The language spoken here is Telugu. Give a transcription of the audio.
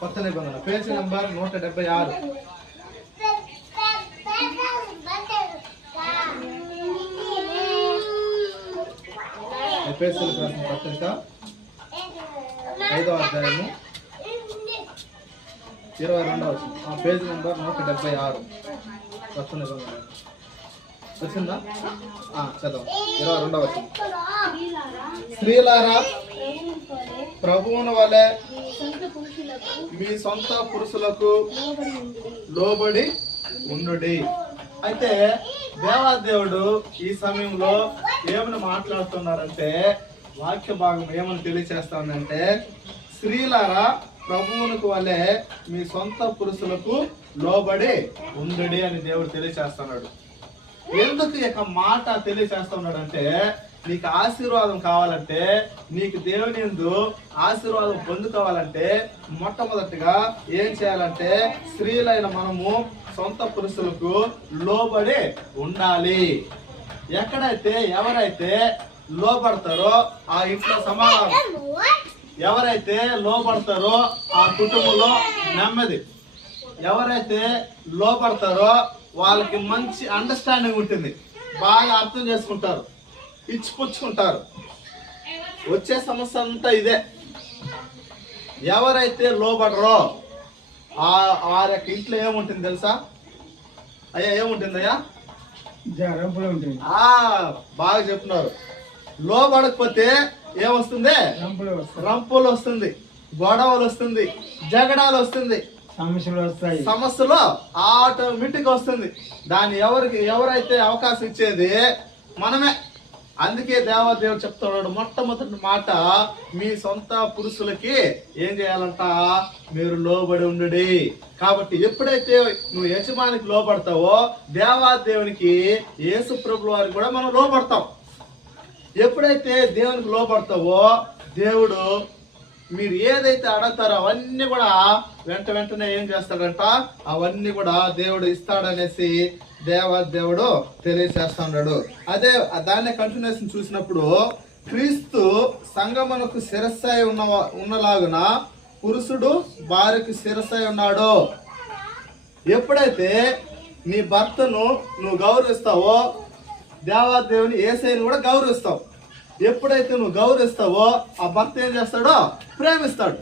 కొత్త నిబంధన పేజీ నంబర్ 176. ఎఫెసీయులకు రాసిన పత్రిక 5వ అధ్యాయము 22వ వచనం. పేజీ నంబర్ 176 కొత్త నిబంధన వచ్చిందా? చదవం. 22వ వచనం. స్త్రీలారా ప్రభువుని వలె మీ సొంత పురుషులకు లోబడి ఉండుడి. అయితే దేవాదేవుడు ఈ సమయంలో ఏమని మాట్లాడుతున్నారంటే, వాక్య భాగం ఏమని తెలియచేస్తుందంటే, స్త్రీలారా ప్రభువునికి వలె మీ సొంత పురుషులకు లోబడి ఉండుడి అని దేవుడు తెలియచేస్తున్నాడు. ఎందుకు ఇక మాట తెలియచేస్తున్నాడంటే, నీకు ఆశీర్వాదం కావాలంటే, నీకు దేవుని యందు ఆశీర్వాదం పొందుకోవాలంటే మొట్టమొదటిగా ఏం చేయాలంటే, స్త్రీలైన మనము సొంత పురుషులకు లోబడి ఉండాలి. ఎక్కడైతే ఎవరైతే లోబడతారో ఆ ఇంట్లో సమాధానం, ఎవరైతే లోబడతారో ఆ కుటుంబంలో నెమ్మది, ఎవరైతే లోబడతారో వాళ్ళకి మంచి అండర్స్టాండింగ్ ఉంటుంది, బాగా అర్థం చేసుకుంటారు, ఇచ్చిపుచ్చుకుంటారు. వచ్చే సమస్య అంతా ఇదే. ఎవరైతే లోబడరో ఆ యొక్క ఇంట్లో ఏముంటుంది తెలుసా? అయ్యా ఏముంటుందయ్యా? బాగా చెప్తున్నారు. లోబడకపోతే ఏమొస్తుంది? రంపులు వస్తుంది, గొడవలు వస్తుంది, జగడాలు వస్తుంది, సమస్యలు ఆటోమేటిక్ వస్తుంది. దాన్ని ఎవరైతే అవకాశం ఇచ్చేది మనమే. అందుకే దేవాదేవుడు చెప్తున్నాడు, మొట్టమొదటి మాట మీ సొంత పురుషులకి ఏం చేయాలంట? మీరు లోబడి ఉండుడి. కాబట్టి ఎప్పుడైతే నువ్వు యజమానికి లోబడతావో దేవాదేవునికి, యేసు ప్రభువు వారికి కూడా మనం లోబడతాం. ఎప్పుడైతే దేవునికి లోబడతావో దేవుడు మీరు ఏదైతే అడగతారో అవన్నీ కూడా వెంటనే ఏం చేస్తాడంట? అవన్నీ కూడా దేవుడు ఇస్తాడనేసి దేవుడు తెలియచేస్తున్నాడు. అదే దాన్ని కంటిన్యూషన్ చూసినప్పుడు, క్రీస్తు సంగమునకు శిరస్సై ఉన్నలాగున పురుషుడు భార్యకు శిరస్సై ఉన్నాడు. ఎప్పుడైతే నీ భర్తను నువ్వు గౌరవిస్తావో దేవాదేవుని యేసయ్యను కూడా గౌరవిస్తావు. ఎప్పుడైతే నువ్వు గౌరవిస్తావో ఆ భర్త ఏం చేస్తాడో? ప్రేమిస్తాడు.